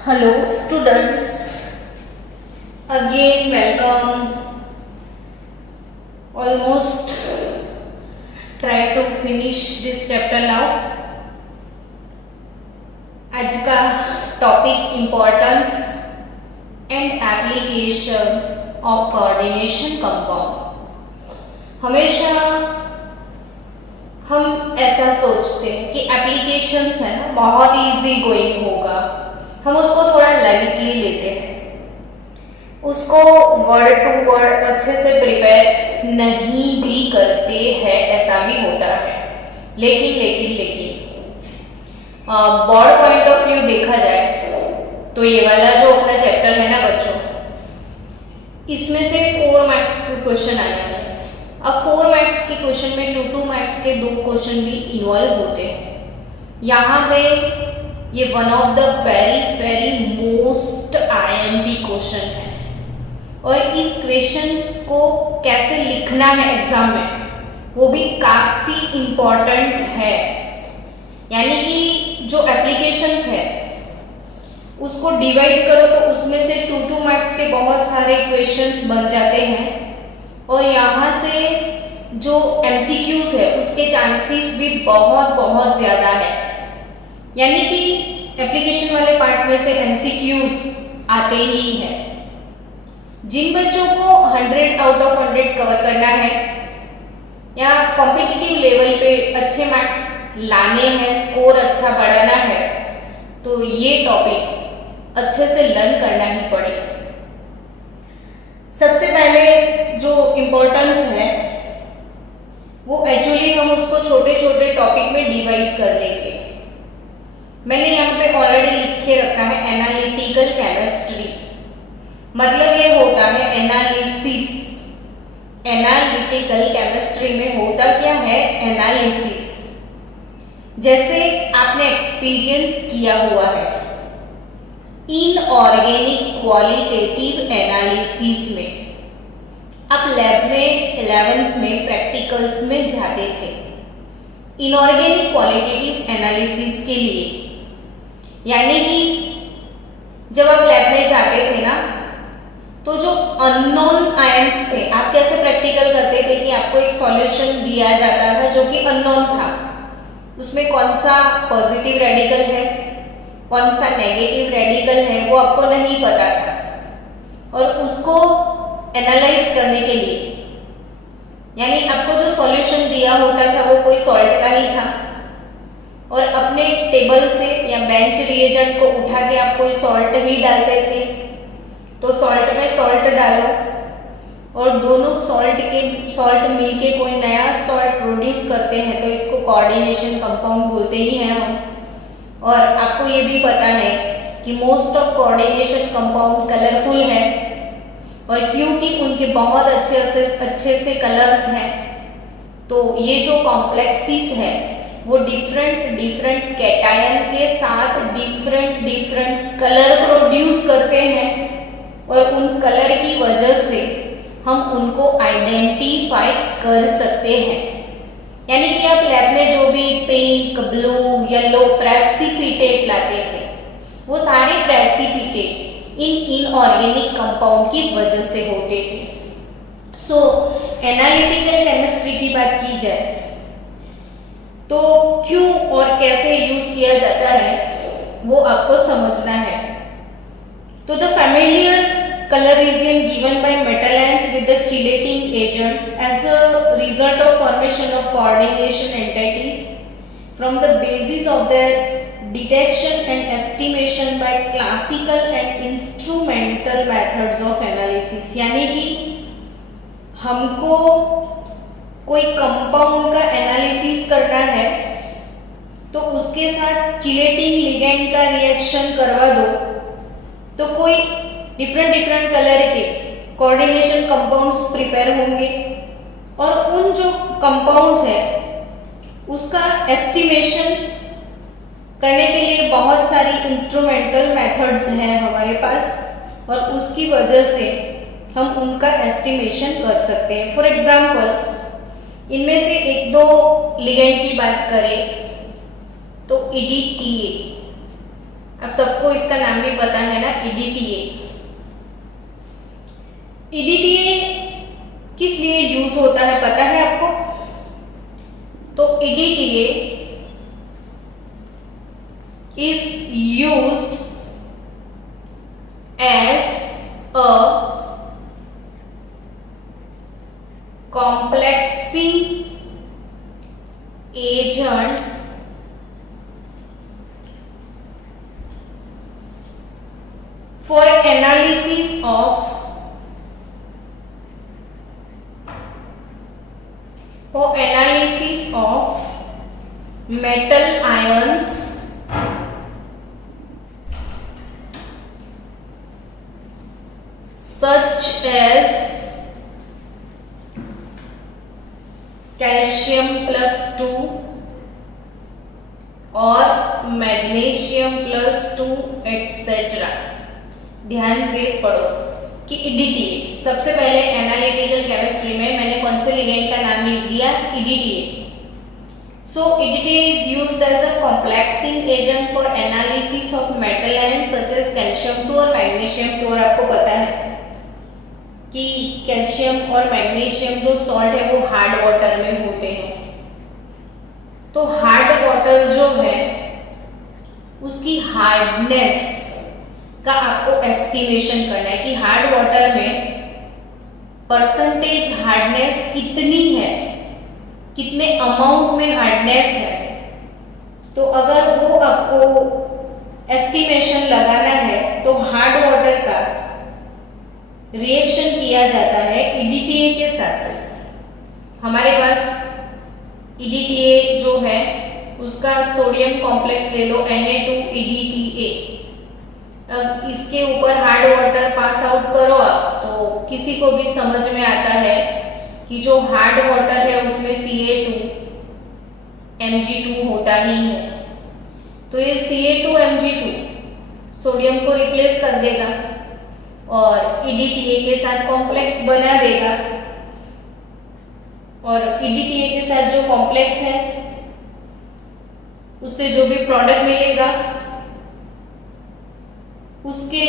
Hello students, again welcome. Almost try to finish this chapter now. आज का topic importance and applications of coordination compound. हमेशा हम ऐसा सोचते हैं कि एप्लीकेशंस है ना बहुत इजी गोइंग होगा, हम उसको थोड़ा लाइटली लेते हैं, उसको वर्ड टू वर्ड अच्छे से प्रिपेयर नहीं भी करते हैं, ऐसा भी होता है। लेकिन बोर्ड पॉइंट ऑफ व्यू देखा जाए तो ये वाला जो अपना चैप्टर है ना बच्चों, इसमें से 4 मार्क्स के क्वेश्चन आने वाले हैं। अब 4 मार्क्स के क्वेश्चन में 2 मार्क्स के 2 क्वेश्चन भी इन्वॉल्व होते हैं। यहाँ पे ये one of the very most IMP question है, और इस क्वेश्चंस को कैसे लिखना है एग्जाम में वो भी काफी इंपॉर्टेंट है। यानी कि जो एप्लीकेशंस है उसको डिवाइड करो तो उसमें से 2 मार्क्स के बहुत सारे क्वेश्चंस बन जाते हैं, और यहाँ से जो एमसीक्यूज है उसके चांसेस भी बहुत ज्यादा है। यानी कि एप्लीकेशन वाले पार्ट में से एमसीक्यूज आते ही हैं। जिन बच्चों को 100 आउट ऑफ 100 कवर करना है या कॉम्पिटिटिव लेवल पे अच्छे मार्क्स लाने हैं, स्कोर अच्छा बढ़ाना है, तो ये टॉपिक अच्छे से लर्न करना ही पड़ेगा। सबसे पहले जो इम्पोर्टेंस है वो एक्चुअली हम उसको छोटे छोटे टॉपिक में डिवाइड कर लेंगे। मैंने यहाँ पे ऑलरेडी लिख के रखा है एनालिटिकल केमिस्ट्री, मतलब ये होता है एनालिसिस। एनालिटिकल केमिस्ट्री में होता क्या है? एनालिसिस। जैसे आपने एक्सपीरियंस किया हुआ है इनऑर्गेनिक क्वालिटेटिव एनालिसिस में, आप लैब में 11th में प्रैक्टिकल्स में जाते थे इनऑर्गेनिक क्वालिटेटिव एनालिसिस के लिए। यानी कि जब आप लैब में जाते थे ना, तो जो अननोन आयंस थे, आप कैसे प्रैक्टिकल करते थे कि आपको एक सॉल्यूशन दिया जाता था जो कि अननोन था, उसमें कौन सा पॉजिटिव रेडिकल है, कौन सा नेगेटिव रेडिकल है, वो आपको नहीं पता था, और उसको एनालाइज करने के लिए यानी आपको जो सॉल्यूशन दिया होता था वो कोई सॉल्ट का ही था, और अपने टेबल से या बेंच रिएजेंट को उठा के आप कोई सॉल्ट ही डालते थे, तो सॉल्ट में सॉल्ट डालो और दोनों सॉल्ट मिलके कोई नया सॉल्ट प्रोड्यूस करते हैं, तो इसको कोऑर्डिनेशन कंपाउंड बोलते ही हैं हम। और आपको ये भी पता है कि most of coordination compound colourful है, और क्योंकि उनके बहुत अच्छे से कलर्स हैं, तो ये जो कॉम्प्लेक्सिस है वो डिफरेंट कैटायन के साथ डिफरेंट कलर प्रोड्यूस करते हैं, और उन कलर की वजह से हम उनको आइडेंटिफाई कर सकते हैं। यानी कि आप लैब में जो भी पिंक, ब्लू, येलो प्रेसिपिटेट लाते थे, वो सारे प्रेसिपिटेट इनऑर्गेनिक कंपाउंड की वजह से होते थे। सो एनालिटिकल केमिस्ट्री की बात की जाए तो क्यों और कैसे यूज किया जाता है वो आपको समझना है। तो the familiar color region given by metal ions with the chelating agent as a result of formation of coordination entities from the basis of their detection and estimation by classical and instrumental methods of analysis। यानी कि हमको कोई compound का analysis करना है तो उसके साथ चिलेटिंग लिगेंड का रिएक्शन करवा दो, तो कोई डिफरेंट कलर के कोऑर्डिनेशन कंपाउंड्स प्रिपेयर होंगे, और उन जो कंपाउंड्स है उसका एस्टिमेशन करने के लिए बहुत सारी इंस्ट्रूमेंटल मेथड्स हैं हमारे पास, और उसकी वजह से हम उनका एस्टिमेशन कर सकते हैं। फॉर एग्जाम्पल इनमें से 1-2 लिगेंड की बात करें तो EDTA अब सबको इसका नाम भी पता है ना, EDTA। EDTA किस लिए यूज होता है पता है आपको? तो EDTA is used as a complexing agent for analysis of metal ions such as calcium +2 और magnesium +2 etc। ध्यान से पढ़ो कि EDTA, सबसे पहले एनालिटिकल केमिस्ट्री में मैंने कौन से लिगेंड का नाम लिख दिया? EDTA। So EDTA is used as a complexing agent for analysis of metal ions such as calcium 2 और magnesium 2। और आपको पता है कि कैल्शियम और मैग्नीशियम जो सॉल्ट है वो हार्ड वाटर में होते हैं। तो हार्ड वाटर जो है उसकी हार्डनेस का आपको एस्टिमेशन करना है कि हार्ड वाटर में परसेंटेज हार्डनेस कितनी है, कितने अमाउंट में हार्डनेस है। तो अगर वो आपको एस्टिमेशन लगाना है तो हार्ड वाटर का रिएक्शन किया जाता है EDTA के साथ। हमारे पास EDTA जो है उसका सोडियम कॉम्प्लेक्स ले लो Na2EDTA। अब इसके ऊपर हार्ड वाटर पास आउट करो आप तो किसी को भी समझ में आता है कि जो हार्ड वाटर है उसमें Ca2Mg2 होता ही है। तो ये Ca2Mg2 सोडियम को रिप्लेस कर देगा और EDTA के साथ कॉम्प्लेक्स बना देगा। और EDTA के साथ जो कॉम्प्लेक्स है उससे जो भी प्रोडक्ट मिलेगा उसके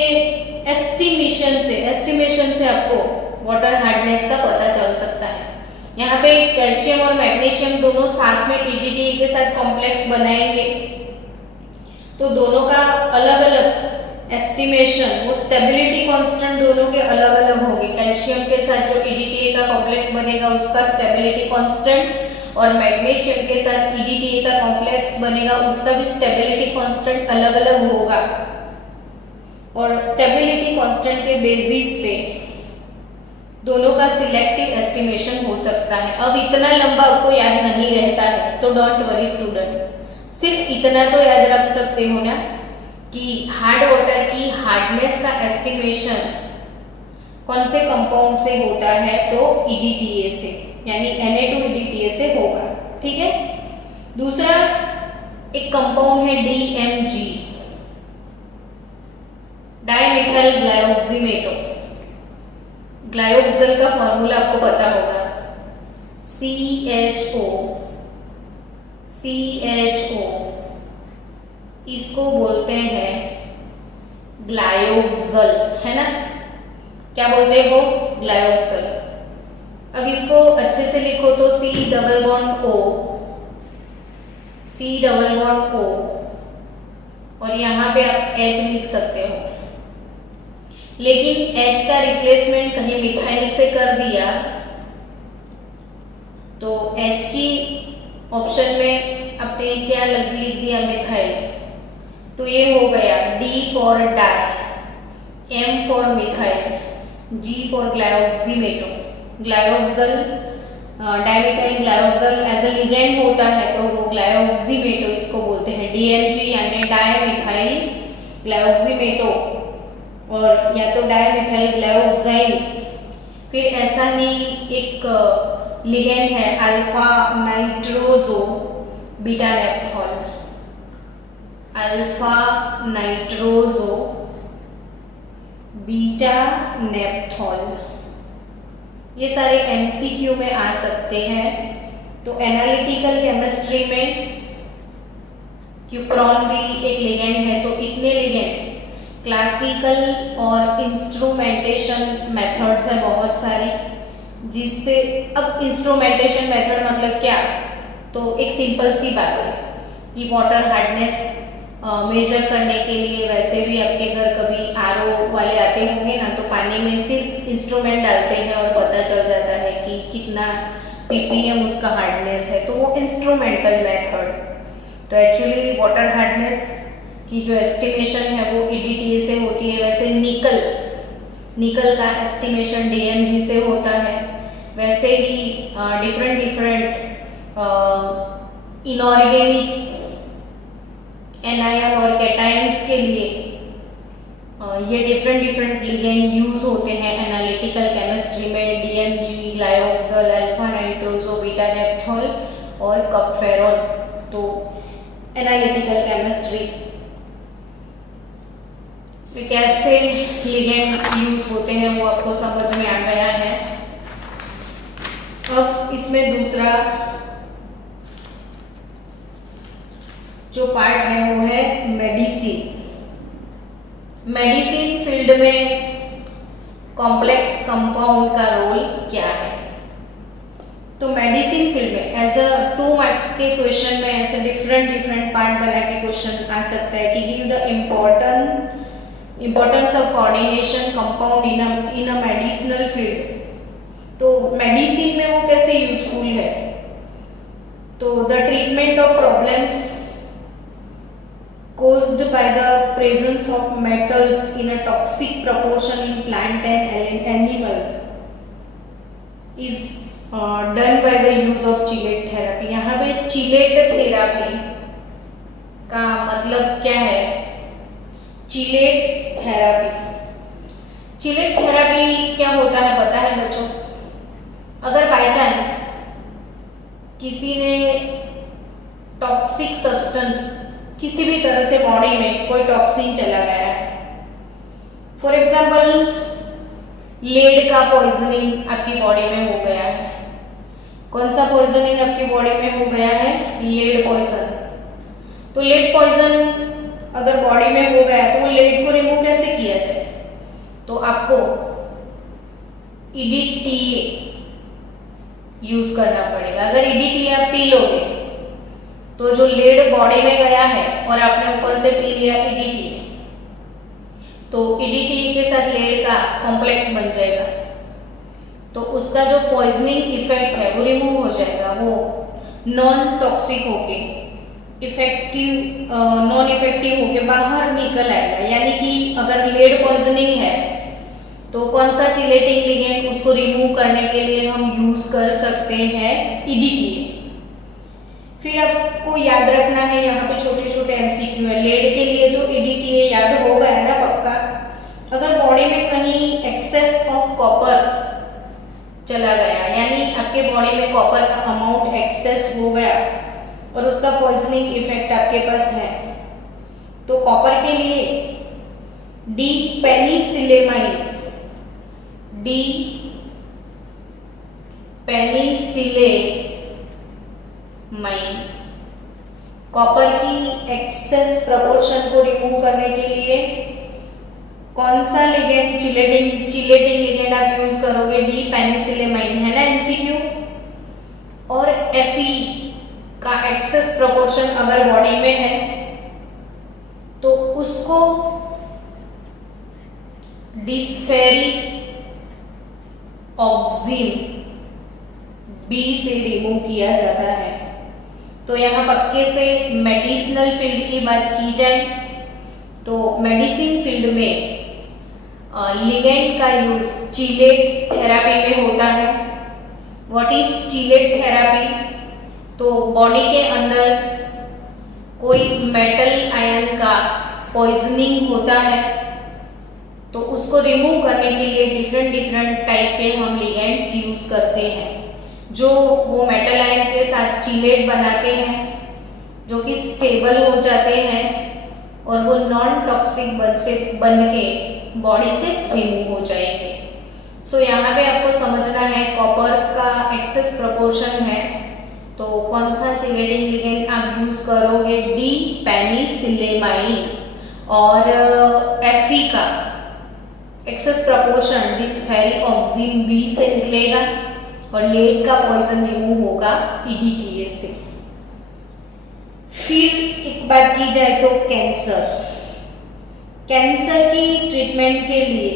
एस्टिमेशन से आपको वाटर हार्डनेस का पता चल सकता है। यहाँ पे कैल्शियम और मैग्नीशियम दोनों साथ में EDTA के साथ कॉम्प्लेक्स बनाएंगे तो दोनों का अलग अलग एस्टिमेशन, वो स्टेबिलिटी कांस्टेंट दोनों के अलग अलग होंगे। कैल्शियम के साथ जो EDTA का कॉम्प्लेक्स बनेगा उसका स्टेबिलिटी कांस्टेंट और मैग्नीशियम के साथ EDTA का कॉम्प्लेक्स बनेगा उसका भी स्टेबिलिटी कांस्टेंट अलग अलग होगा। और स्टेबिलिटी कांस्टेंट के बेसिस पे दोनों का सिलेक्टिव एस्टिमेशन हो सकता है। अब इतना लंबा आपको याद नहीं रहता है तो डोंट वरी स्टूडेंट, सिर्फ इतना तो याद रख सकते हो ना कि हार्ड वाटर की हार्डनेस का एस्टिमेशन कौन से कंपाउंड से होता है? तो EDTA से, यानी Na2EDTA से होगा। ठीक है। दूसरा एक कंपाउंड है DMG, डाइमिथाइल ग्लाइऑक्सीमेटो। ग्लाइऑक्सल का फॉर्मूला आपको पता होगा, CHO। इसको बोलते हैं ग्लाइऑक्सल, है ना? क्या बोलते हो? ग्लाइऑक्सल। अब इसको अच्छे से लिखो तो C डबल बॉन्ड O और यहाँ पे आप H लिख सकते हो। लेकिन H का रिप्लेसमेंट कहीं मिथाइल से कर दिया तो H की ऑप्शन में आपने क्या लिख दिया? मिथाइल। तो ये हो गया D for di, M for methyl, G for glyoximato. Glyoxal, dimethyl glyoxal as a ligand होता है तो वो ग्लाइऑक्सीमेटो इसको बोलते हैं। DMG यानी डाइमिथाइल ग्लाइऑक्सीमेटो और या तो डाइमिथाइल ग्लाइऑक्साइड। फिर ऐसा ही एक लिगेंड है alpha nitroso beta naphthol. Alpha nitroso beta naphthol, ये सारे MCQ में आ सकते हैं। तो एनालिटिकल केमिस्ट्री में क्यूप्रॉन भी एक लिगेंड है। तो इतने लिगेंड क्लासिकल और इंस्ट्रूमेंटेशन मेथड्स है बहुत सारे, जिससे अब इंस्ट्रूमेंटेशन मेथड मतलब क्या, तो एक सिंपल सी बात है कि वाटर हार्डनेस मेजर करने के लिए वैसे भी आपके घर कभी आरओ वाले आते होंगे ना, तो पानी में सिर्फ इंस्ट्रूमेंट डालते हैं और पता चल जाता है कि कितना पीपीएम उसका हार्डनेस है, तो वो इंस्ट्रूमेंटल मेथड। तो एक्चुअली वाटर हार्डनेस की जो एस्टिमेशन है वो ईडीटीए से होती है। वैसे निकल का एस्टिमेशन डीएमजी से होता है। वैसे ही डिफरेंट इनऑर्गेनिक एनायन और कैटायंस के लिए ये डिफरेंट लिगेंड यूज होते हैं एनालिटिकल केमिस्ट्री में। DMG, glyoxal, alpha nitroso, beta नेप्थॉल और कपफेरॉल। तो एनालिटिकल केमिस्ट्री में कैसे लिगेंड यूज होते हैं वो आपको समझ में आ गया है। अब इसमें दूसरा जो पार्ट है वो है मेडिसिन। मेडिसिन फील्ड में कॉम्प्लेक्स कंपाउंड का रोल क्या है। तो मेडिसिन फील्ड में एज अ 2 मार्क्स के क्वेश्चन में ऐसे डिफरेंट पार्ट बना के क्वेश्चन आ सकता है कि give the importance of coordination compound in a medicinal field. तो मेडिसिन में वो कैसे यूजफुल है, तो the treatment of problems caused by the presence of metals in a toxic proportion in plant and animal is done by the use of chelated therapy। यहाँ पे chelated therapy का मतलब क्या है, chelated therapy क्या होता है पता है बच्चों। अगर बाय चांस किसी ने टॉक्सिक सब्सटेंस किसी भी तरह से बॉडी में कोई टॉक्सिन चला गया है, फॉर एग्जाम्पल लेड का पॉइजनिंग आपकी बॉडी में हो गया है। कौन सा पॉइजनिंग आपकी बॉडी में हो गया है, लेड पॉइजन। तो लेड पॉइजन अगर बॉडी में हो गया तो वो लेड को रिमूव कैसे किया जाए, तो आपको ईडीटीए यूज करना पड़ेगा। अगर ईडीटीए आप पी लोगे तो जो लेड बॉडी में गया है और आपने ऊपर से पी लिया ईडीटीए, तो ईडीटीए के साथ लेड का कॉम्प्लेक्स बन जाएगा, तो उसका जो पॉइजनिंग इफेक्ट है वो रिमूव हो जाएगा। वो नॉन टॉक्सिक होके नॉन इफेक्टिव होके बाहर निकल आएगा। यानी कि अगर लेड पॉइजनिंग है तो कौन सा चिलेटिंग लिगेंड उसको रिमूव करने के लिए हम यूज कर सकते हैं, ईडीटीए। फिर आपको याद रखना है, यहाँ पे छोटे एमसीक्यू है। लेड के लिए तो ईडीटीए याद हो गया ना पक्का। अगर बॉडी में कहीं एक्सेस ऑफ कॉपर चला गया, यानी आपके बॉडी में कॉपर का अमाउंट एक्सेस हो गया और उसका पॉइजनिंग इफेक्ट आपके पास है, तो कॉपर के लिए डी पेनिसिलेमाइन कॉपर की एक्सेस प्रोपोर्शन को रिमूव करने के लिए कौन सा लिगेंड, चिलेटिंग लिगेंड आप यूज करोगे, डी पेनिसिलेमाइन है ना एमसीक्यू। और Fe का एक्सेस प्रोपोर्शन अगर बॉडी में है तो उसको डिस्फेरिक ऑक्सीन बी से रिमूव किया जाता है। तो यहाँ पक्के से मेडिसिनल फील्ड की बात की जाए तो मेडिसिन फील्ड में लिगेंड का यूज चीलेट थेरापी में होता है। व्हाट इज चीलेट थेरापी, तो बॉडी के अंदर कोई मेटल आयन का पॉइजनिंग होता है तो उसको रिमूव करने के लिए डिफरेंट टाइप के हम लिगेंड्स यूज करते हैं, जो वो मेटल आयन के साथ चीलेट बनाते हैं, जो कि स्टेबल हो जाते हैं और वो नॉन टॉक्सिक बन के बॉडी से रिमूव हो जाएंगे। सो यहाँ पे आपको समझना है कॉपर का एक्सेस प्रोपोर्शन है तो कौन सा चेलेटिन लिगेंड आप यूज करोगे? डी पेनिसिलेमाइन। और Fe का एक्सेस प्रपोर्शन डिसफेरिऑक्सिन बी से निकलेगा और लेड का पॉइजन रिमूव होगा EDTA से। फिर एक बात की जाए तो कैंसर की ट्रीटमेंट के लिए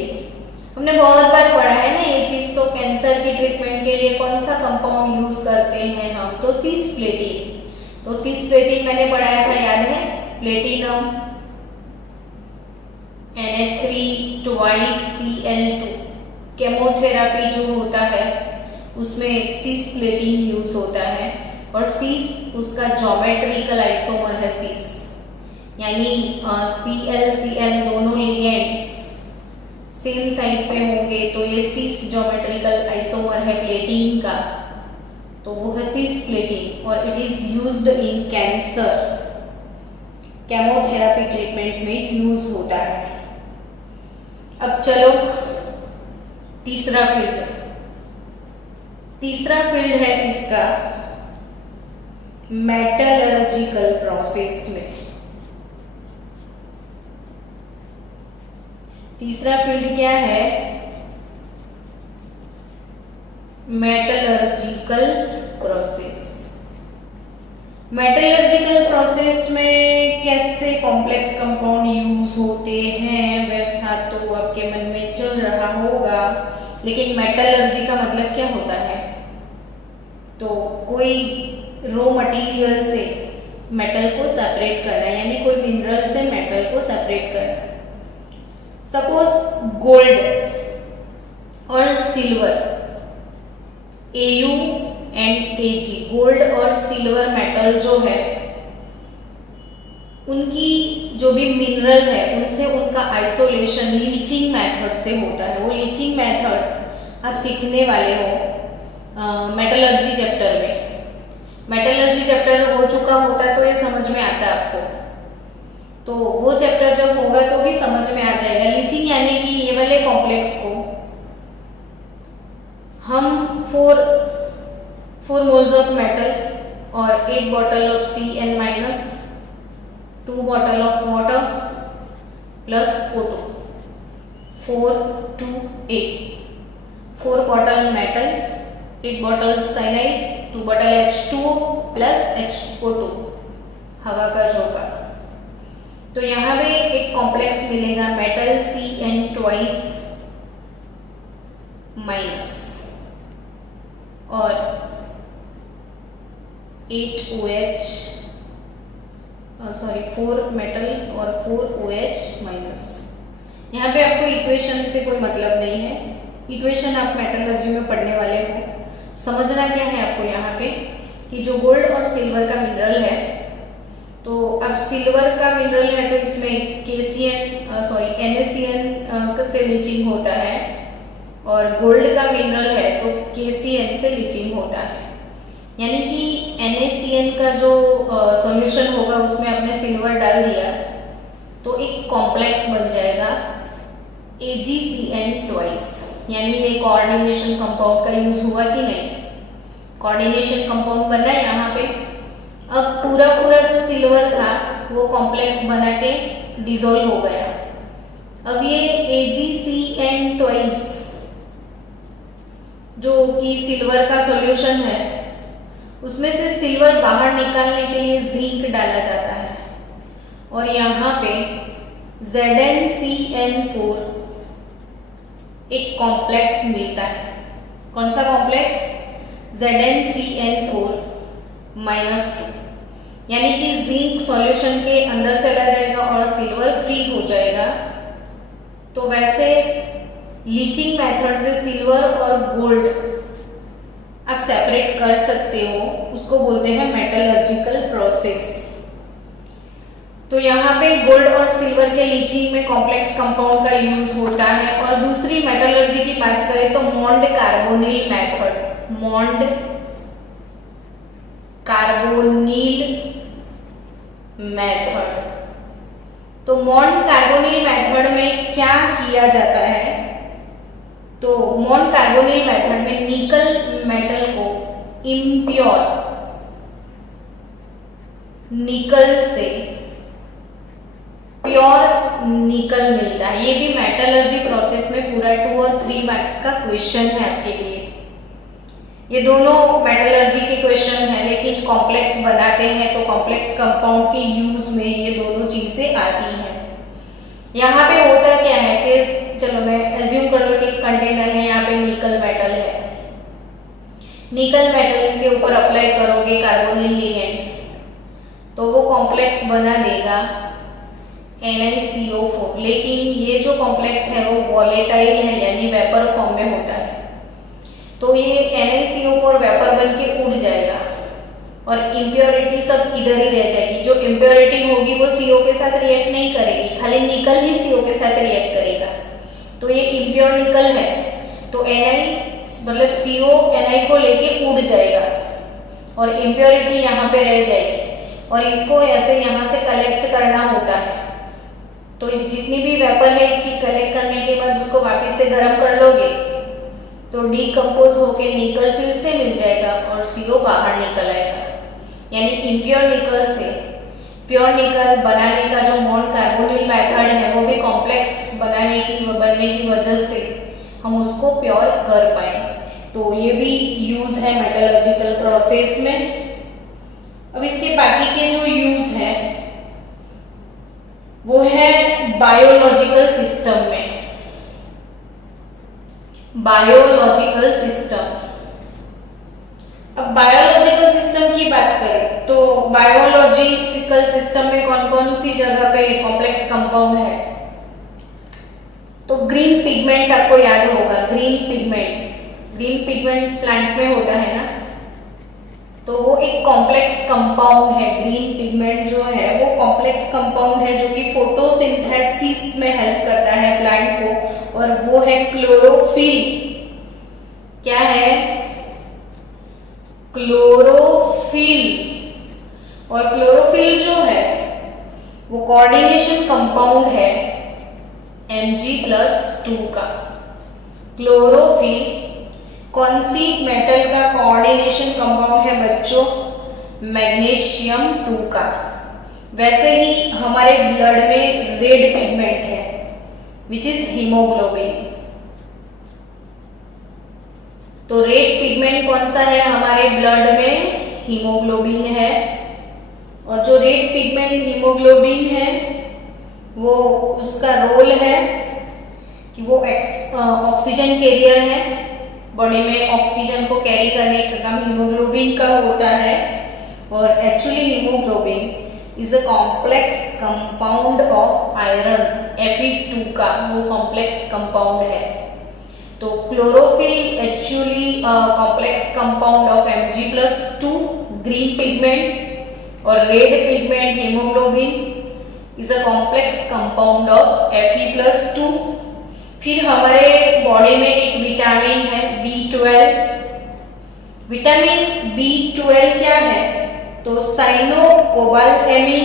हमने बहुत बार पढ़ा है ना ये चीज, तो कैंसर की ट्रीटमेंट के लिए कौन सा कंपाउंड यूज करते हैं हम? तो सिस्प्लेटिन। तो सिस्प्लेटिन मैंने पढ़ाया था, याद है? प्लेटिनम Na3/Cl2 केमोथेरापी जो होता है उसमें सिस्प्लेटिन यूज होता है। और सिस उसका ज्योमेट्रिकल आइसोमर है सिस, यानी Cl दोनों लिगेंड सेम साइड पे होंगे तो ये सिस ज्योमेट्रिकल आइसोमर है प्लेटिन का, तो वो है सिस्प्लेटिन और it is used in cancer, chemotherapy treatment में यूज होता है। अब चलो तीसरा फील्ड है इसका मेटलर्जिकल प्रोसेस में। तीसरा फील्ड क्या है? Metallurgical process. मेटलर्जिकल प्रोसेस में कैसे कॉम्प्लेक्स कंपाउंड यूज होते हैं वैसा तो आपके मन में चल रहा होगा, लेकिन मेटलर्जी का मतलब क्या होता है? तो कोई रॉ मटेरियल से मेटल को सेपरेट करना, यानी कोई मिनरल से मेटल को सेपरेट करना। सपोज गोल्ड और silver, Au and Ag, gold और सिल्वर मेटल जो है उनकी जो भी मिनरल है उनसे उनका आइसोलेशन लीचिंग मेथड से होता है। वो लीचिंग मेथड आप सीखने वाले हो मेटलर्जी चैप्टर में। मेटलर्जी चैप्टर हो चुका होता है तो ये समझ में आता है आपको, तो वो चैप्टर जब होगा तो भी समझ में आ जाएगा। लीचिंग यानी कि ये वाले कॉम्प्लेक्स को हम 4 मोल्स ऑफ मेटल और 8 bottle of Cn-, 2 bottle of water plus O2, 4 2 8, 4 bottle metal, 8 bottle cyanide, 2 bottle H2O plus H2O2 हवा का झोंका। तो यहाँ पे एक कॉम्प्लेक्स मिलेगा मेटल Cn2- और 8OH, 4 मेटल और 4OH-। यहाँ पे आपको इक्वेशन से कोई मतलब नहीं है, इक्वेशन आप मेटलर्जी में पढ़ने वाले हो। समझना क्या है आपको यहाँ पे कि जो गोल्ड और सिल्वर का मिनरल है, तो अब सिल्वर का मिनरल है तो इसमें NaCN से लीचिंग होता है और गोल्ड का मिनरल है तो KCN से लीचिंग होता है। यानी कि NaCN का जो सॉल्यूशन होगा उसमें आपने सिल्वर डाल दिया तो एक कॉम्प्लेक्स बन जाएगा AgCN2, यानी ये कोऑर्डिनेशन कंपाउंड का यूज हुआ कि नहीं? कोऑर्डिनेशन कंपाउंड बना यहाँ पे। अब पूरा जो सिल्वर था वो कॉम्प्लेक्स बना के डिसॉल्व हो गया। अब ये AgCN2 जो कि सिल्वर का सॉल्यूशन है उसमें से सिल्वर बाहर निकालने के लिए जिंक डाला जाता है और यहाँ पे ZnCN4 एक कॉम्प्लेक्स मिलता है। कौन सा कॉम्प्लेक्स? ZnCN4-2, यानी कि जिंक सॉल्यूशन के अंदर चला जाएगा और सिल्वर फ्री हो जाएगा। तो वैसे लीचिंग मेथड से सिल्वर और गोल्ड आप सेपरेट कर सकते हो, उसको बोलते हैं मेटलर्जिकल प्रोसेस। तो यहाँ पे गोल्ड और सिल्वर के लीचिंग में कॉम्प्लेक्स कंपाउंड का यूज होता है। और दूसरी मेटलर्जी की बात करें तो मॉन्ड कार्बोनिल मेथड, मॉन्ड कार्बोनिल मेथड। तो मॉन्ड कार्बोनिल मेथड में क्या किया जाता है? तो मॉन्ड कार्बोनिल मेथड में निकल मेटल को इम्प्योर निकल से प्योर निकल मिलता है। ये भी मेटलर्जी प्रोसेस में पूरा 2 और 3 मार्क्स का क्वेश्चन है आपके लिए। ये दोनों मेटलर्जी के क्वेश्चन हैं, लेकिन कॉम्प्लेक्स बनाते हैं तो कॉम्प्लेक्स कंपाउंड के यूज में ये दोनों चीजें आती हैं। यहाँ पे होता क्या है कि चलो मैं एज्यूम कर लो कि कंटेनर है, यहाँ पे निकल मेटल है। निकल मेटल के ऊपर अप्लाई करोगे कार्बोनिल लिगेंड तो वो कॉम्प्लेक्स बना देगा NiCO4, लेकिन ये जो कॉम्प्लेक्स है वो वॉलेटाइल है, यानी वेपर फॉर्म में होता है। तो ये NiCO4 वेपर बन के उड़ जाएगा और इम्प्योरिटी सब इधर ही रह जाएगी। जो इम्प्योरिटी होगी वो CO के साथ रिएक्ट नहीं करेगी, खाली निकल ही CO के साथ रिएक्ट करेगा। तो ये इम्प्योर निकल है, तो मतलब CO Ni को लेके उड़ जाएगा और इम्प्योरिटी यहाँ पे रह जाएगी और इसको ऐसे यहाँ से कलेक्ट करना होता है। तो जितनी भी वेपर है इसकी कलेक्ट करने के बाद उसको वापस से गर्म कर लोगे तो डीकंपोज होके निकल फिर से मिल जाएगा और CO बाहर निकल आएगा। यानी इम्प्योर निकल से प्योर निकल बनाने का जो नॉन कार्बोनिल मेथड है वो भी कॉम्प्लेक्स बनने की वजह से हम उसको प्योर कर पाए। तो ये भी यूज है मेटलर्जिकल प्रोसेस में। अब इसके बाकी के जो यूज है वो है बायोलॉजिकल सिस्टम में। बायोलॉजिकल सिस्टम, अब बायोलॉजिकल सिस्टम की बात करें तो बायोलॉजिकल सिस्टम में कौन कौन सी जगह पे कॉम्प्लेक्स कंपाउंड है। तो ग्रीन पिगमेंट आपको याद होगा, ग्रीन पिगमेंट प्लांट में होता है ना, तो वो एक कॉम्प्लेक्स कंपाउंड है। ग्रीन पिगमेंट जो है वो कॉम्प्लेक्स कंपाउंड है जो कि फोटोसिंथेसिस में हेल्प करता है प्लांट को, और वो है क्लोरोफिल। क्या है? क्लोरोफिल। और क्लोरोफिल जो है वो कोऑर्डिनेशन कंपाउंड है Mg+2 का। क्लोरोफिल कौन सी मेटल का कोऑर्डिनेशन कंपाउंड है बच्चों? मैग्नीशियम 2 का। वैसे ही हमारे ब्लड में रेड पिगमेंट है विच इज हीमोग्लोबिन। तो रेड पिगमेंट कौन सा है हमारे ब्लड में? हीमोग्लोबिन है। और जो रेड पिगमेंट हीमोग्लोबिन है वो उसका रोल है कि वो ऑक्सीजन कैरियर है। बॉडी में ऑक्सीजन को कैरी करने का काम हीमोग्लोबिन का होता है। और actually haemoglobin is a complex compound of iron Fe2 का, वो कॉम्प्लेक्स कंपाउंड है। तो chlorophyll actually complex compound of Mg+2 green pigment, और red pigment haemoglobin is a complex compound of Fe+2। फिर हमारे बॉडी में एक विटामिन है B12। विटामिन B12 क्या है? तो साइनोकोबाल्टैमिन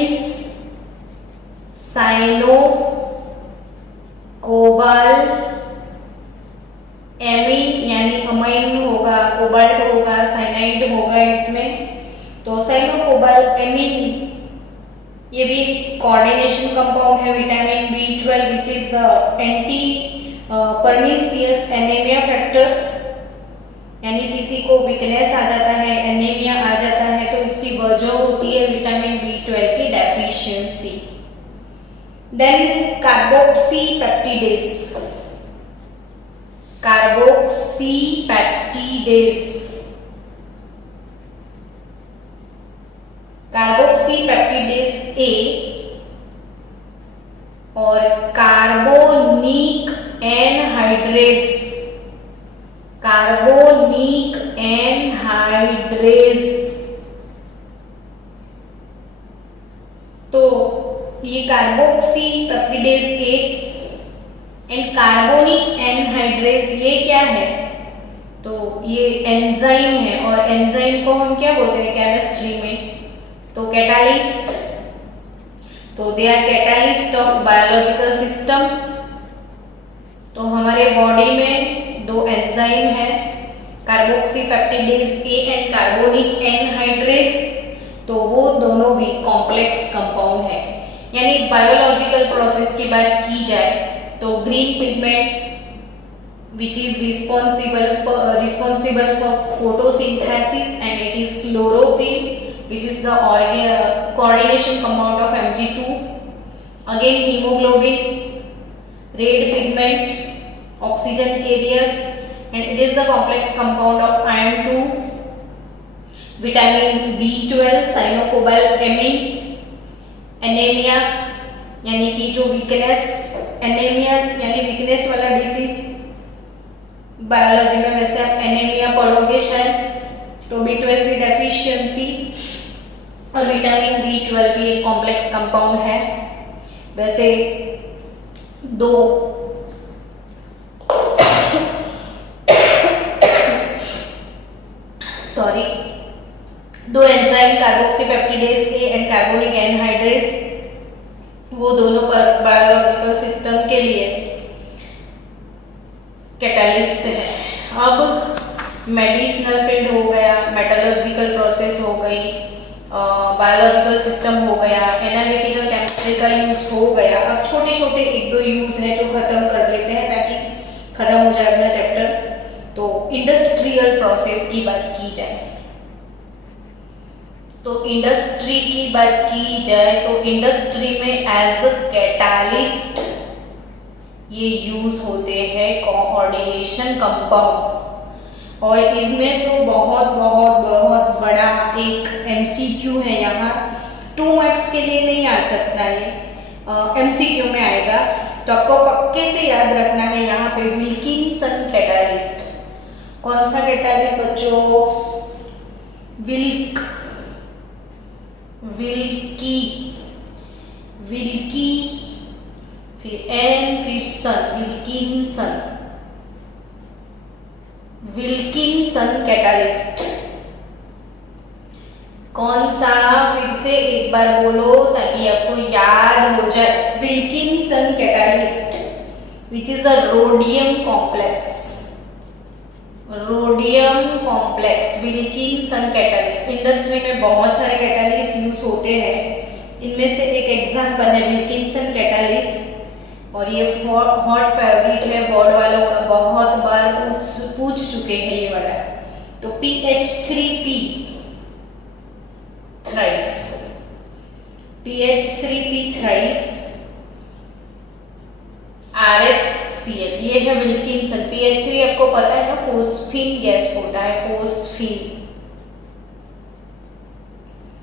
यानी अमाइन होगा, कोबाल्ट होगा, साइनाइड होगा इसमें। तो साइनोकोबाल्टैमिन ये भी कोऑर्डिनेशन कंपाउंड है vitamin B12 which is the anti pernicious anaemia factor. यानी किसी को वीकनेस आ जाता है, एनीमिया आ जाता है, तो इसकी वजह होती है विटामिन B12 की deficiency. Then carboxypeptidase. Carboxypeptidase A और कार्बोनिक एनहाइड्रेज। तो ये carboxypeptidase A and carbonic anhydrase ये क्या है? तो ये एंजाइम है, और एंजाइम को हम क्या बोलते हैं केमिस्ट्री में? तो कैटालिस्ट। तो they are catalyst of biological system. तो हमारे बॉडी में दो एंजाइम है, carboxypeptidase A and carbonic anhydrase. तो वो दोनों भी कॉम्प्लेक्स कंपाउंड है। यानी बायोलॉजिकल प्रोसेस की बात की जाए तो green pigment which is responsible for photosynthesis and it is chlorophyll which is the coordination compound of Mg2. Again hemoglobin, red pigment, oxygen carrier and it is the complex compound of iron 2, vitamin B12, cyanocobalamin, anemia यानी कि जो weakness, anaemia यानी weakness वाला disease biology में वैसे आप anaemia पढ़ोगे शायद, तो B12 की डेफिशिएंसी और विटामिन B12 भी एक कॉम्प्लेक्स कंपाउंड है। वैसे दो enzyme carboxypeptidase A and carbonic anhydrase, वो दोनों पर बायोलॉजिकल सिस्टम के लिए कैटालिस्ट है। अब मेडिसिनल फील्ड हो गया, मेटलर्जिकल प्रोसेस हो गई, बायोलॉजिकल सिस्टम हो गया, एनालिटिकल केमिस्ट्री का यूज हो गया। अब छोटे छोटे एक दो यूज है जो खत्म कर लेते हैं ताकि खत्म हो जाए अपना चैप्टर। तो इंडस्ट्रियल प्रोसेस की बात की जाए तो इंडस्ट्री की बात की जाए तो इंडस्ट्री में एज अ कैटालिस्ट ये यूज होते हैं कोऑर्डिनेशन कंपाउंड। और इसमें तो बहुत बहुत बहुत बड़ा एक एमसीक्यू है, यहाँ 2 मार्क्स के लिए नहीं आ सकता है, एमसीक्यू में आएगा। तो आपको पक्के से याद रखना है यहाँ पे विल्किंसन कैटालिस्ट। कौन सा कैटालिस्ट बच्चों? विल्की फिर एम फिर सन, विल्किंसन कैटालिस्ट। कौन सा? फिर से एक बार बोलो ताकि आपको याद हो जाए। Wilkinson catalyst which is a rhodium complex, Wilkinson catalyst. Industry में बहुत सारे कैटालिस्ट यूज होते हैं, इनमें से एक एग्जांपल है विल्किंसन कैटालिस्ट। और ये हॉट फेवरेट है बोर्ड वालों का, बहुत बार पूछ चुके हैं ये वाला। तो PH3P थ्राइस, RHCl, ये है विल्किंसन। PH3 आपको पता है ना, फोस्फीन गैस होता है, फोस्फीन।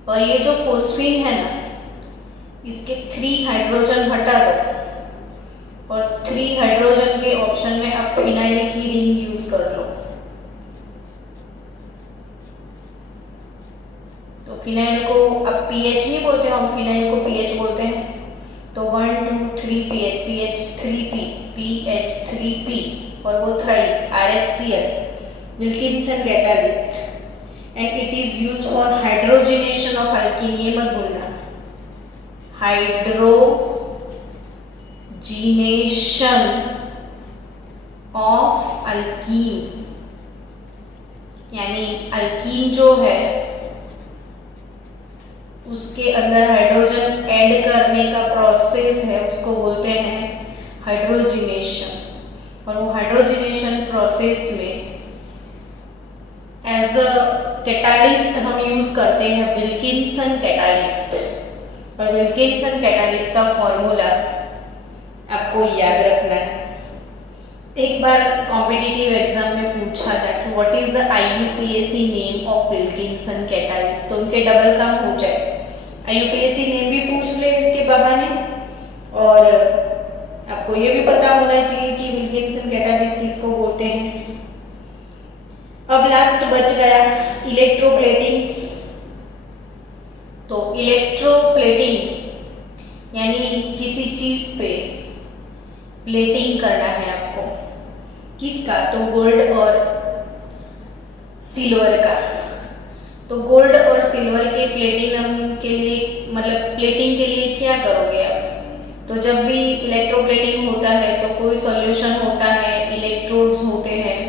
और ये जो फोस्फीन है ना, इसके 3 हाइड्रोजन हटा दो और 3 हाइड्रोजन के ऑप्शन में आप फिनाइल की रिंग यूज कर लो। तो फिनाइल को अब पीएच नहीं बोलते, हम फिनाइल को पीएच बोलते हैं। तो 1 2 3 पीएच, PH3P और वो thrice RHCl, Wilkinson catalyst. And it is used for hydrogenation of alkyne. ये मत भूलना, हाइड्रोजिनेशन ऑफ अल्कीन, यानी अल्कीन जो है उसके अंदर हाइड्रोजन ऐड करने का प्रोसेस है, उसको बोलते हैं हाइड्रोजिनेशन। और वो हाइड्रोजिनेशन प्रोसेस में एज अ कैटालिस्ट हम यूज करते हैं विल्किंसन कैटालिस्ट। और विल्किंसन कैटालिस्ट का फॉर्मूला आपको याद रखना है। एक बार कॉम्पिटिटिव एग्जाम में पूछा था कि what is the IUPAC name of Wilkinson catalyst, तो उनके डबल काम हो जाए। IUPAC नेम भी पूछ ले इसके बहाने, और आपको ये भी पता होना चाहिए कि विल्किंसन कैटालिस्ट किसको बोलते हैं। अब लास्ट बच गया इलेक्ट्रोप्लेटिंग। तो इलेक्ट्रोप्लेटिंग यानी किसी चीज पे प्लेटिंग करना है आपको, किसका? तो गोल्ड और सिल्वर का। तो गोल्ड और सिल्वर के प्लेटिनम के लिए, मतलब प्लेटिंग के लिए क्या करोगे आप? तो जब भी इलेक्ट्रोप्लेटिंग होता है तो कोई सॉल्यूशन होता है, इलेक्ट्रोड्स होते हैं,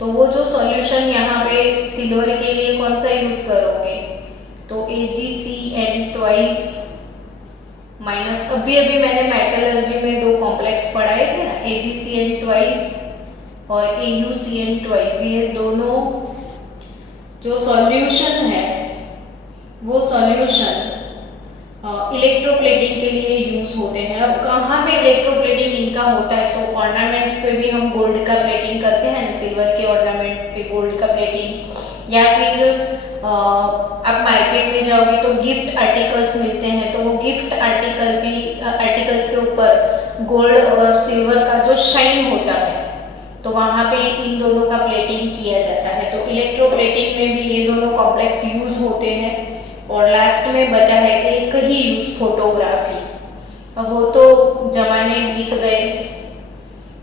तो वो जो सॉल्यूशन यहाँ पे सिल्वर के लिए कौन सा यूज करोगे? तो तो AgCN ट्वाइस माइनस, अभी मैंने मेटलर्जी में दो कॉम्प्लेक्स पढ़ाए थे ना, AgCN ट्वाइस और AuCN ट्वाइस, ये दोनों जो सॉल्यूशन है वो सॉल्यूशन इलेक्ट्रोप्लेटिंग के लिए यूज होते हैं। अब कहाँ पे इलेक्ट्रोप्लेटिंग इनका होता है, तो ऑर्नामेंट्स पे भी हम गोल्ड का प्लेटिंग करते हैं ना, सिल्वर के ऑर्नामेंट पे गोल्ड का प्लेटिंग, या फिर आप मार्केट में जाओगे तो गिफ्ट आर्टिकल्स मिलते हैं, तो वो गिफ्ट आर्टिकल्स के ऊपर गोल्ड और सिल्वर का जो शाइन होता है तो वहां पे इन दोनों का प्लेटिंग किया जाता है। तो इलेक्ट्रोप्लेटिंग में भी ये दोनों कॉम्प्लेक्स यूज होते हैं। और लास्ट में बचा है एक ही यूज, फोटोग्राफी। अब वो तो जमाने बीत गए,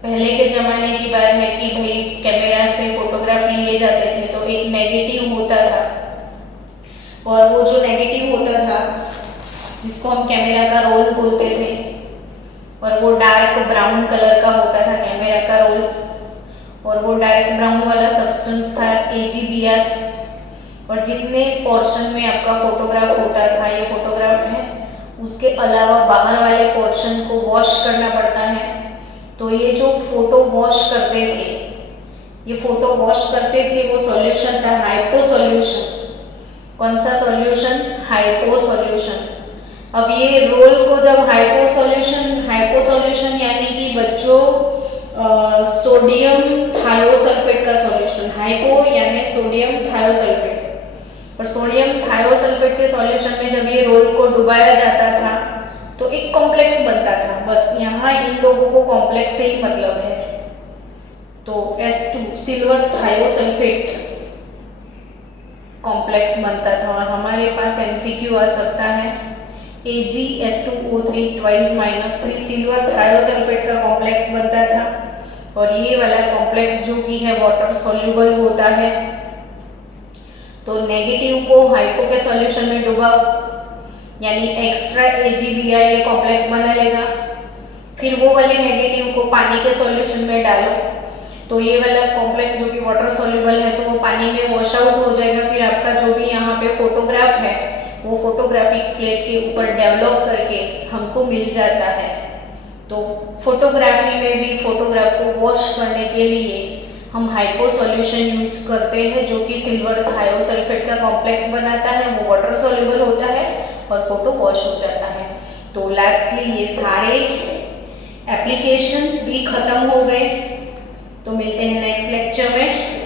पहले के जमाने की बात है कि भाई कैमरा से फोटोग्राफ लिए जाते थे तो एक नेगेटिव होता था, और वो जो नेगेटिव होता था जिसको हम कैमरा का रोल बोलते थे, और वो डार्क ब्राउन कलर का होता था कैमरा का रोल, और वो डार्क ब्राउन वाला सब्सटेंस था AgBr। और जितने पोर्शन में आपका फोटोग्राफ होता था, ये फोटोग्राफ है, उसके अलावा बाहर वाले पोर्शन को वॉश करना पड़ता है। तो ये जो फोटो वॉश करते थे, ये फोटो वॉश करते थे, वो सॉल्यूशन था हाइपो सॉल्यूशन। कौन सा सॉल्यूशन? Hypo solution. अब ये रोल को जब हाइपो सॉल्यूशन यानी कि बच्चों सोडियम थायोसल्फेट का सॉल्यूशन, हाइपो यानी सोडियम थायोसल्फेट, और सोडियम थायोसल्फेट के सॉल्यूशन में जब ये रोल को डुबाया जाता था तो एक कॉम्प्लेक्स बनता था। बस यहाँ इन लोगों को कॉम्प्लेक्स से ही मतलब है। तो S2 सिल्वर थायोसल्फेट कॉम्प्लेक्स बनता था, और हमारे पास MCQ आ सकता है AgS2O3 ट्वाइस -3 सिल्वर थायोसल्फेट का कॉम्प्लेक्स बनता था, और ये वाला कॉम्प्लेक्स जो कि है वाटर सोल्यूबल होता है। तो नेगेटिव को हाइपो के सॉल्यूशन में डुबाओ, यानी एक्स्ट्रा AgBr ये कॉम्प्लेक्स बना लेगा। फिर वो वाले नेगेटिव को पानी के सॉल्यूशन में डालो, तो ये वाला कॉम्प्लेक्स जो कि वाटर सोल्यूबल है तो वो पानी में वॉश आउट हो जाएगा। फिर आपका जो भी यहाँ पे फोटोग्राफ है वो फोटोग्राफिक प्लेट के ऊपर डेवलप करके हमको मिल जाता है। तो फोटोग्राफी में भी फोटोग्राफ को वॉश करने के लिए हम हाइपो सॉल्यूशन यूज करते हैं, जो कि सिल्वर थायोसल्फेट का कॉम्प्लेक्स बनाता है, वो वाटर सोल्यूबल होता है और फोटो वॉश हो जाता है। तो लास्टली ये सारे एप्लीकेशंस भी खत्म हो गए। तो मिलते हैं नेक्स्ट लेक्चर में।